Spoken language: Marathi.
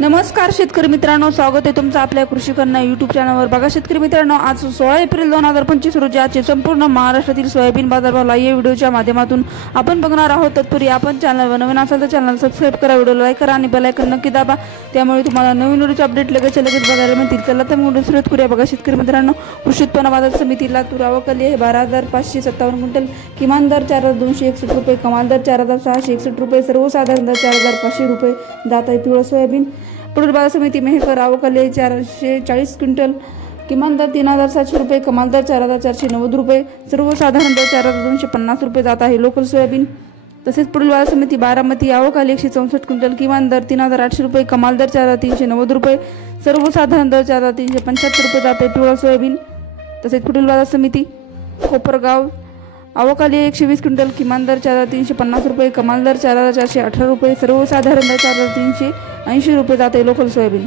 नमस्कार शेतकरी मित्रांनो, स्वागत आहे तुमचं आपल्या कृषी कन्या यूट्यूब चॅनलवर। बघा शेतकरी मित्रांनो, आज 16 एप्रिल 2025 रोजी आजचे संपूर्ण महाराष्ट्रातील सोयाबीन बाजारभाव या व्हिडिओच्या माध्यमातून आपण बघणार आहोत। तत्पूर्वी आपण चॅनलवर नवीन असाल तर चॅनल सबस्क्राइब करा, व्हिडिओला लाईक करा आणि बेल आयकॉन नक्की दाबा, त्यामुळे तुम्हाला नवीन व्हिडिओचे अपडेट लगेच बघायला मिळतील। चला तर व्हिडिओ सुरू करूया। बघा शेतकरी मित्रांनो, कृषी उत्पन्न बाजार समिती लातूर आवक आहे 12,557 क्विंटल, किमान दर 4,261 रुपये, कमाल दर 4,661 रुपये, सर्वसाधारण दर 4,500 रुपये जात आहे पिवळं सोयाबीन। पुढील बाजार समिती मेहकर आवक आली 440 क्विंटल, किमान दर 3,700 रुपये, कमाल दर 4,490 रुपये, सर्वसाधारण दर 4,250 रुपये जात आहे लोकल सोयाबीन। तसेच पुढील बाजार समिती बारामती आवक आली 164 क्विंटल, किमान दर 3,800 रुपये, कमाल दर 4,390 रुपये, सर्वसाधारण दर 4,375 रुपये जात आहे पिवळा सोयाबीन। तसेच पुढील बाजार समिती कोपरगाव आवक आली 120 क्विंटल, किमान दर 4,350 रुपये, कमाल दर 4,418 रुपये, सर्वसाधारण दर 4,380 रुपये जात आहे लोकल सोयाबीन।